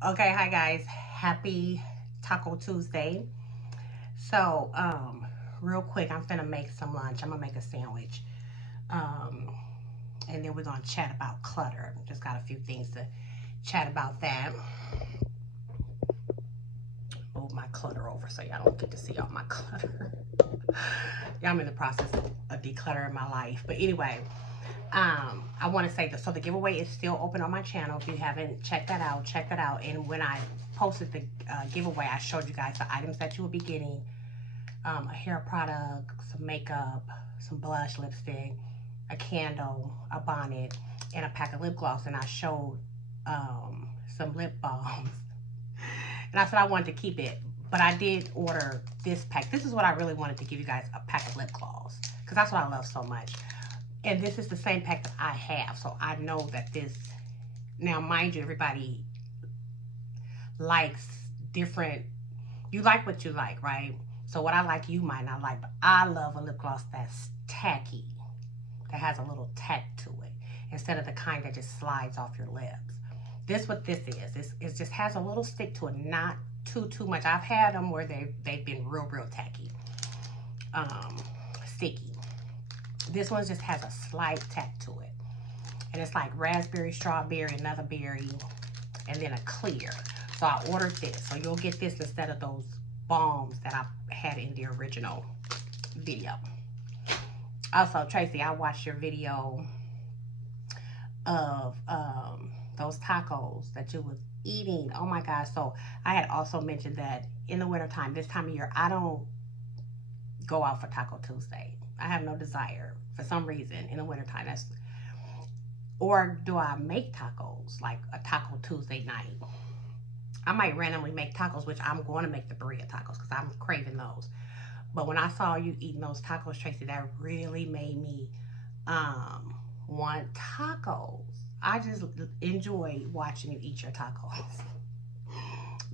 Okay, hi guys. Happy Taco Tuesday. So, real quick, I'm gonna make some lunch. I'm gonna make a sandwich. Um, and then we're gonna chat about clutter. Just got a few things to chat about that. Move my clutter over so y'all don't get to see all my clutter. Yeah, I'm in the process of decluttering my life. But anyway, I want to say that so the giveaway is still open on my channel. If you haven't checked that out, check that out. And when I posted the giveaway, I showed you guys the items that you will be getting: a hair product, some makeup, some blush, lipstick, a candle, a bonnet, and a pack of lip gloss. And I showed some lip balms. And I said I wanted to keep it, but I did order this pack. This is what I really wanted to give you guys, a pack of lip gloss, because that's what I love so much. And this is the same pack that I have, so I know that this, now mind you, everybody likes different, you like what you like, right? So what I like you might not like, but I love a lip gloss that's tacky, that has a little tack to it, instead of the kind that just slides off your lips. This what this is. It just has a little stick to it, not too much. I've had them where they've been real tacky, sticky. This one just has a slight tack to it. And it's like raspberry, strawberry, another berry, and then a clear. So I ordered this. So you'll get this instead of those balms that I had in the original video. Also, Tracy, I watched your video of those tacos that you was eating. Oh my gosh. So I had also mentioned that in the wintertime, this time of year, I don't go out for Taco Tuesday. I have no desire for some reason in the wintertime. Or do I make tacos like a Taco Tuesday night? I might randomly make tacos, which I'm going to make the burrito tacos because I'm craving those. But when I saw you eating those tacos, Tracy, that really made me want tacos. I just enjoy watching you eat your tacos.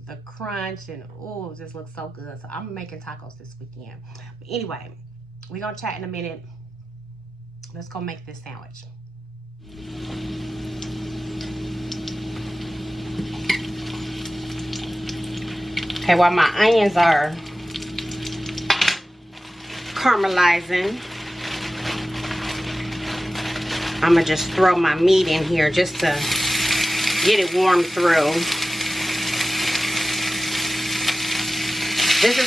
The crunch and oh, it just looks so good. So I'm making tacos this weekend. But anyway, we're gonna chat in a minute. Let's go make this sandwich. Okay, while my onions are caramelizing, I'm gonna just throw my meat in here just to get it warmed through. This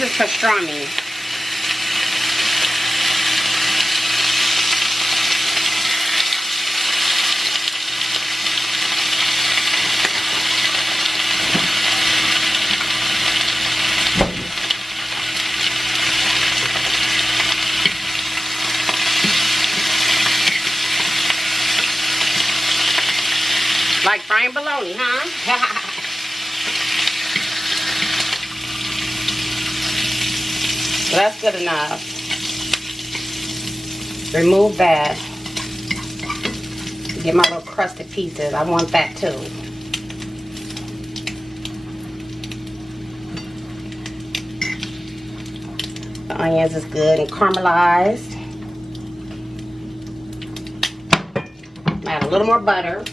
is pastrami. Like frying bologna, huh? So that's good enough. Remove that. Get my little crusted pieces. I want that too. The onions is good and caramelized. Add a little more butter.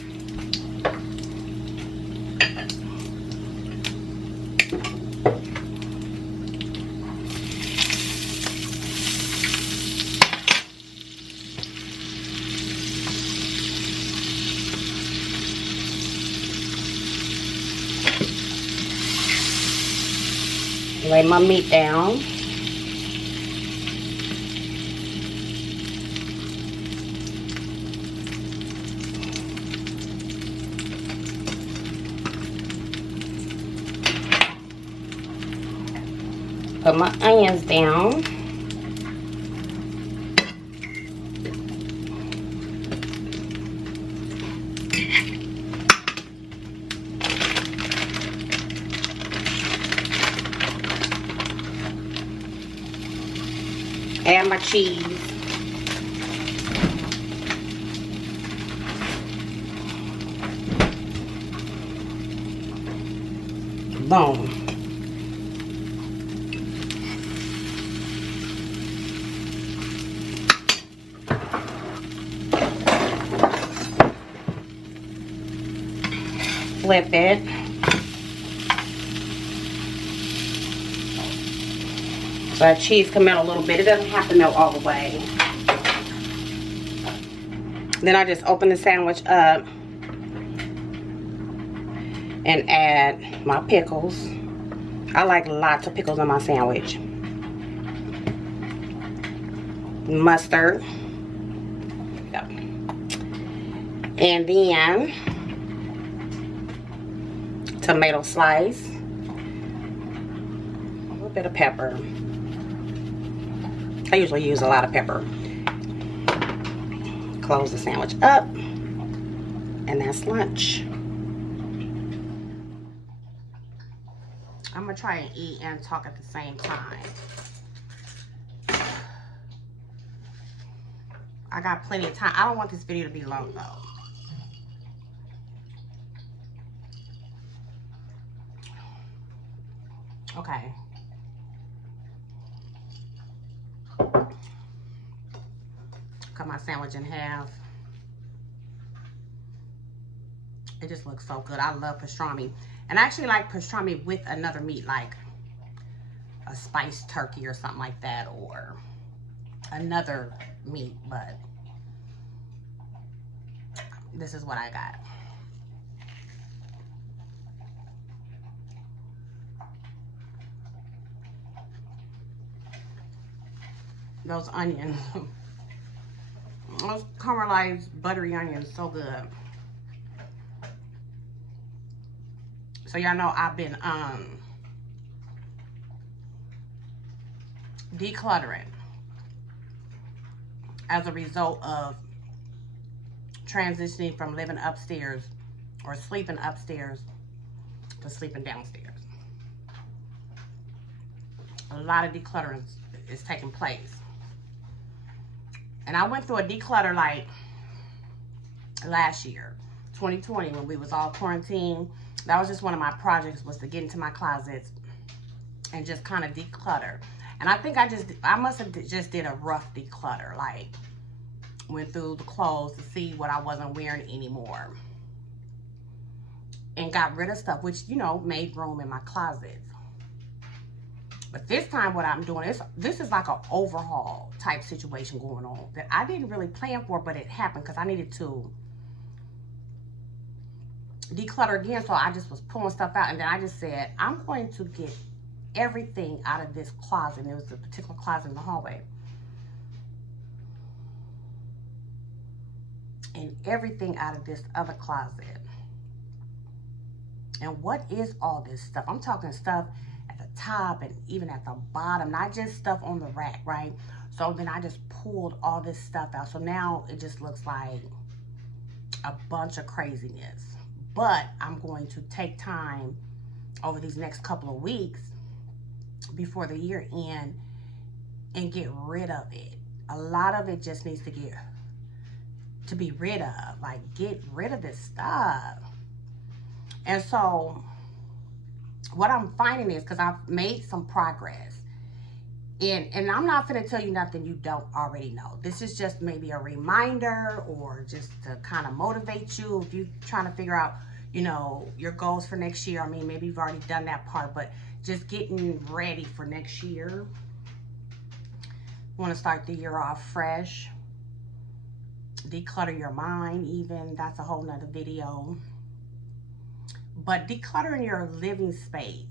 Lay my meat down. Put my onions down. Add my cheese. Boom. flip it. So that cheese can melt a little bit. It doesn't have to melt all the way. Then I just open the sandwich up and add my pickles. I like lots of pickles on my sandwich. Mustard. Yep. And then tomato slice. A little bit of pepper. I usually use a lot of pepper. Close the sandwich up, and that's lunch. I'm gonna try and eat and talk at the same time. I got plenty of time. I don't want this video to be long though. Okay. Cut my sandwich in half. It just looks so good. I love pastrami. And I actually like pastrami with another meat, like a spiced turkey or something like that, or another meat, but this is what I got. Those onions. Those caramelized buttery onions, so good. So y'all know I've been decluttering as a result of transitioning from living upstairs or sleeping upstairs to sleeping downstairs. A lot of decluttering is taking place. And I went through a declutter like last year, 2020, when we was all quarantined. That was just one of my projects, was to get into my closets and just kind of declutter. And I think I must have just did a rough declutter, like went through the clothes to see what I wasn't wearing anymore. And got rid of stuff, which, you know, made room in my closet. But this time what I'm doing is, this is like an overhaul type situation going on that I didn't really plan for, but it happened because I needed to declutter again. So I just was pulling stuff out, and then I just said, I'm going to get everything out of this closet. And there was a particular closet in the hallway. And everything out of this other closet. And what is all this stuff? I'm talking stuff at the top and even at the bottom, not just stuff on the rack, right? So then I just pulled all this stuff out. So now it just looks like a bunch of craziness. But I'm going to take time over these next couple of weeks before the year end and get rid of it. A lot of it just needs to be rid of. Like, get rid of this stuff. And so what I'm finding is, because I've made some progress, and I'm not going to tell you nothing you don't already know. This is just maybe a reminder, or just to kind of motivate you if you're trying to figure out, you know, your goals for next year. I mean, maybe you've already done that part, but just getting ready for next year. Want to start the year off fresh. Declutter your mind even. That's a whole nother video. But decluttering your living space,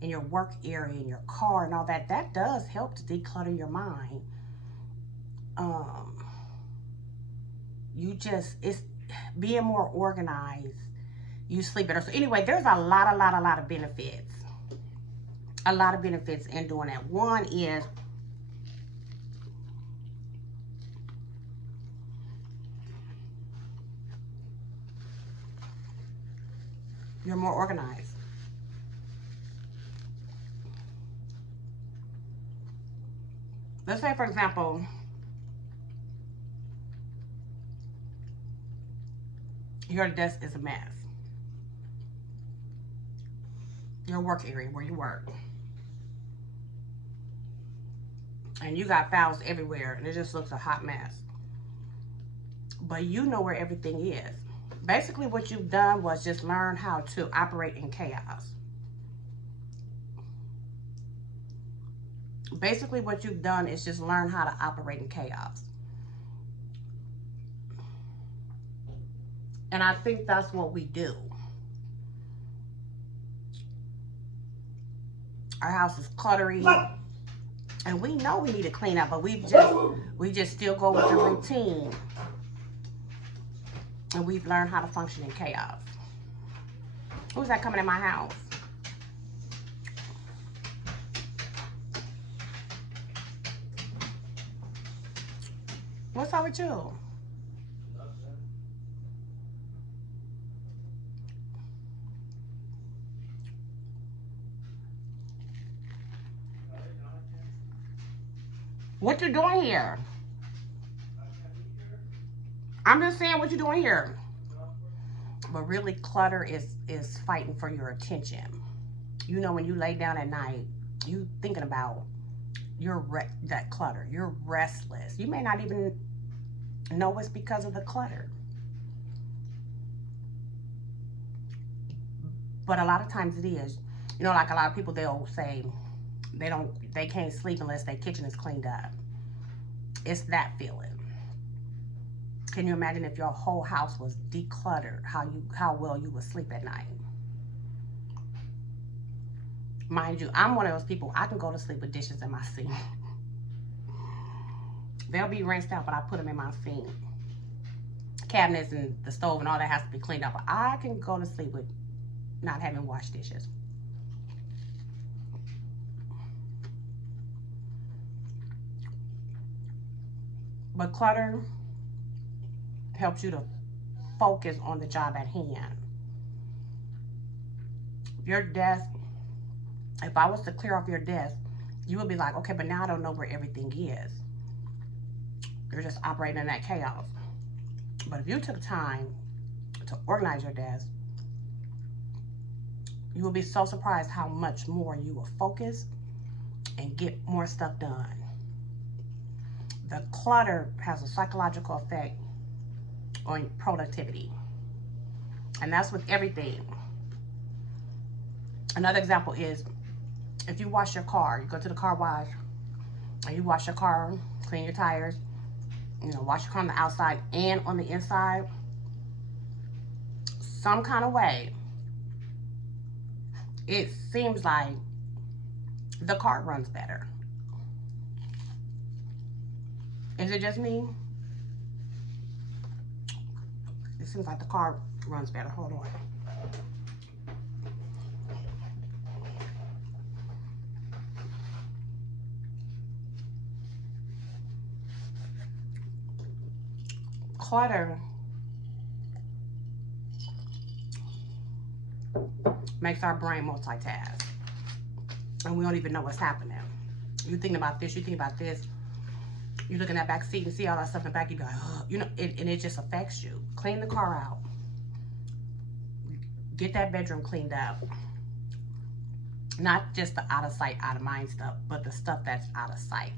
in your work area, in your car and all that, that does help to declutter your mind. It's being more organized. You sleep better. So anyway, there's a lot of benefits. A lot of benefits in doing that. One is, you're more organized. Let's say, for example, your desk is a mess. Your work area where you work. And you got files everywhere and it just looks a hot mess. But you know where everything is. Basically, what you've done was just learn how to operate in chaos. Basically, what you've done is just learn how to operate in chaos. And I think that's what we do. Our house is cluttery, and we know we need to clean up, but we just still go with the routine. And we've learned how to function in chaos. Who's that coming in my house? What's up with you? What you doing here? I'm just saying what you doing here. But really, clutter is fighting for your attention. You know, when you lay down at night, you thinking about that clutter. You're restless. You may not even know it's because of the clutter. But a lot of times it is. You know, like a lot of people, they'll say they can't sleep unless their kitchen is cleaned up. It's that feeling. Can you imagine if your whole house was decluttered, how well you would sleep at night? Mind you, I'm one of those people, I can go to sleep with dishes in my sink. They'll be rinsed out, but I put them in my sink. Cabinets and the stove and all that has to be cleaned up. But I can go to sleep with not having washed dishes. But clutter helps you to focus on the job at hand. Your desk, if I was to clear off your desk, you would be like, okay, but now I don't know where everything is. You're just operating in that chaos. But if you took time to organize your desk, you will be so surprised how much more you will focus and get more stuff done. The clutter has a psychological effect on productivity. And that's with everything. Another example is if you wash your car, you go to the car wash and you wash your car, clean your tires, you know, wash your car on the outside and on the inside, some kind of way, it seems like the car runs better. Is it just me? It seems like the car runs better. Hold on. Clutter makes our brain multitask. And we don't even know what's happening. You think about this, you think about this. You look in that back seat and see all that stuff in the back, you go, oh, you know, and it just affects you. Clean the car out. Get that bedroom cleaned up. Not just the out of sight, out of mind stuff, but the stuff that's out of sight.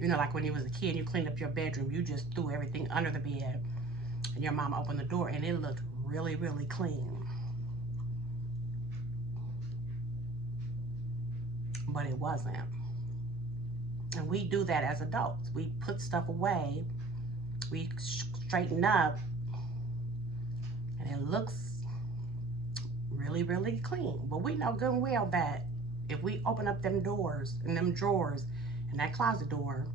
You know, like when you was a kid, you cleaned up your bedroom, you just threw everything under the bed, and your mama opened the door, and it looked really, really clean. But it wasn't. And we do that as adults. We put stuff away, we straighten up, and it looks really, really clean. But we know good and well that if we open up them doors and them drawers and that closet door,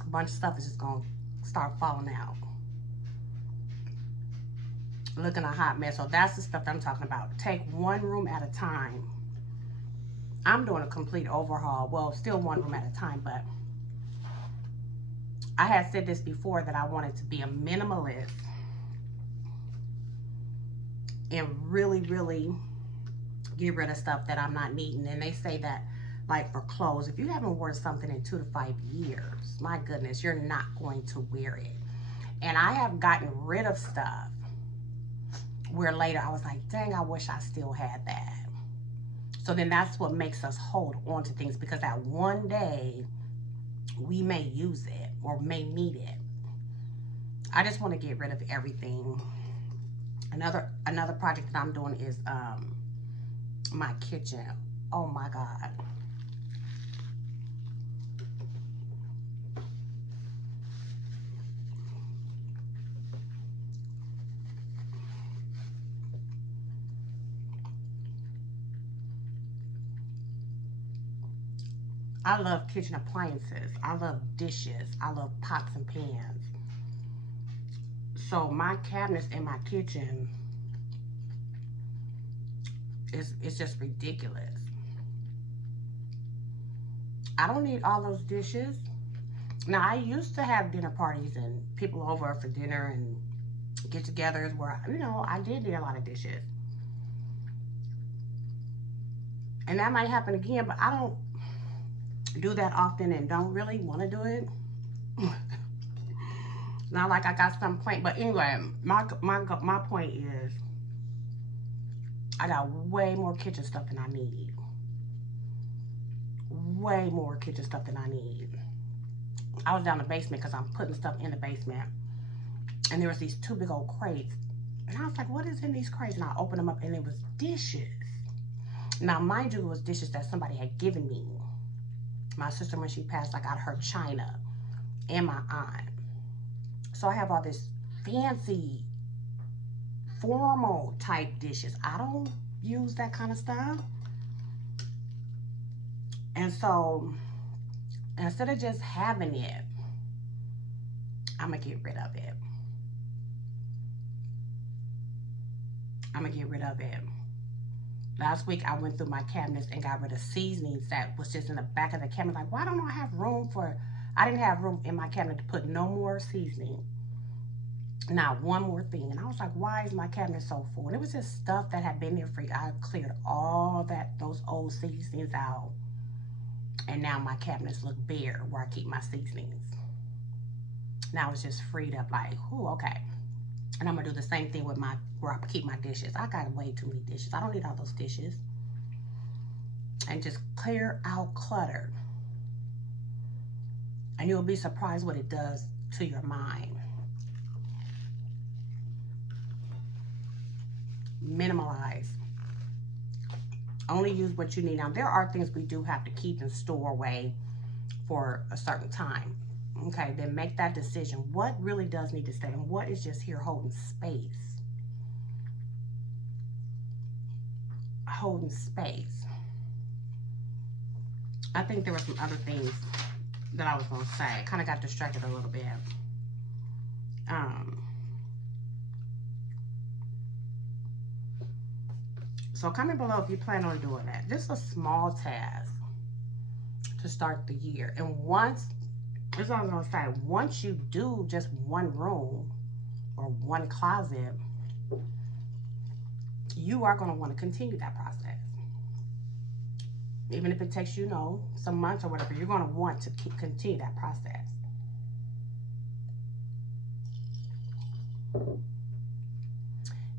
a bunch of stuff is just gonna start falling out. Looking a hot mess. So that's the stuff that I'm talking about. Take one room at a time. I'm doing a complete overhaul. Well, still one room at a time, but I had said this before that I wanted to be a minimalist and really, really get rid of stuff that I'm not needing. And they say that, like for clothes, if you haven't worn something in 2 to 5 years, my goodness, you're not going to wear it. And I have gotten rid of stuff where later I was like, dang, I wish I still had that. So then that's what makes us hold on to things, because that one day we may use it or may need it. I just want to get rid of everything. Another project that I'm doing is my kitchen. Oh my God. I love kitchen appliances. I love dishes. I love pots and pans. So my cabinets in my kitchen is just ridiculous. I don't need all those dishes. Now, I used to have dinner parties and people over for dinner and get-togethers where, you know, I did need a lot of dishes. And that might happen again, but I don't do that often and don't really want to do it. Not like I got some point, but anyway, my point is I got way more kitchen stuff than I need. Way more kitchen stuff than I need. I was down in the basement because I'm putting stuff in the basement, and there was these 2 big old crates, and I was like, what is in these crates? And I opened them up and it was dishes. Now, mind you, it was dishes that somebody had given me. My sister, when she passed, I got her china, and my aunt. So I have all this fancy, formal type dishes. I don't use that kind of stuff. And so, instead of just having it, I'm going to get rid of it. I'm going to get rid of it. Last week, I went through my cabinets and got rid of seasonings that was just in the back of the cabinet. Like, why don't I have room for... I didn't have room in my cabinet to put no more seasoning. Not one more thing. And I was like, why is my cabinet so full? And it was just stuff that had been there for... I cleared all those old seasonings out. And now my cabinets look bare where I keep my seasonings. Now it's just freed up like, ooh, okay. And I'm going to do the same thing with where I keep my dishes. I got way too many dishes. I don't need all those dishes. And just clear out clutter. And you'll be surprised what it does to your mind. Minimalize. Only use what you need. Now, there are things we do have to keep and store away for a certain time. Okay, then make that decision. What really does need to stay and what is just here holding space? Holding space. I think there were some other things that I was going to say. I kind of got distracted a little bit. So comment below if you plan on doing that. Just a small task to start the year. And once, that's what I was going to say, once you do just one room or one closet, you are going to want to continue that process. Even if it takes, you know, some months or whatever, you're going to want to continue that process.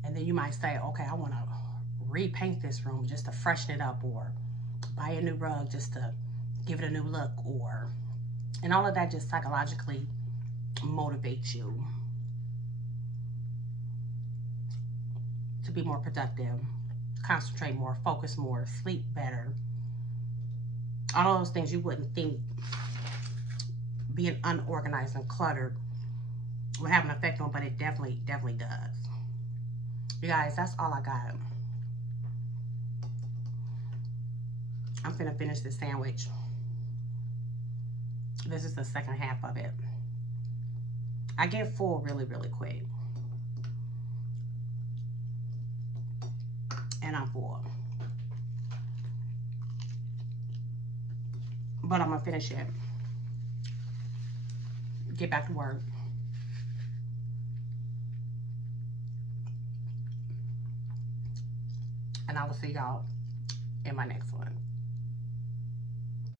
And then you might say, okay, I want to repaint this room just to freshen it up, or buy a new rug just to give it a new look, or, and all of that just psychologically motivates you to be more productive, concentrate more, focus more, sleep better. All those things you wouldn't think being unorganized and cluttered would have an effect on, but it definitely does. You guys, that's all I got. I'm finna finish this sandwich. This is the second half of it. I get full really, really quick. And I'm full. But I'm gonna finish it. Get back to work. And I will see y'all in my next one.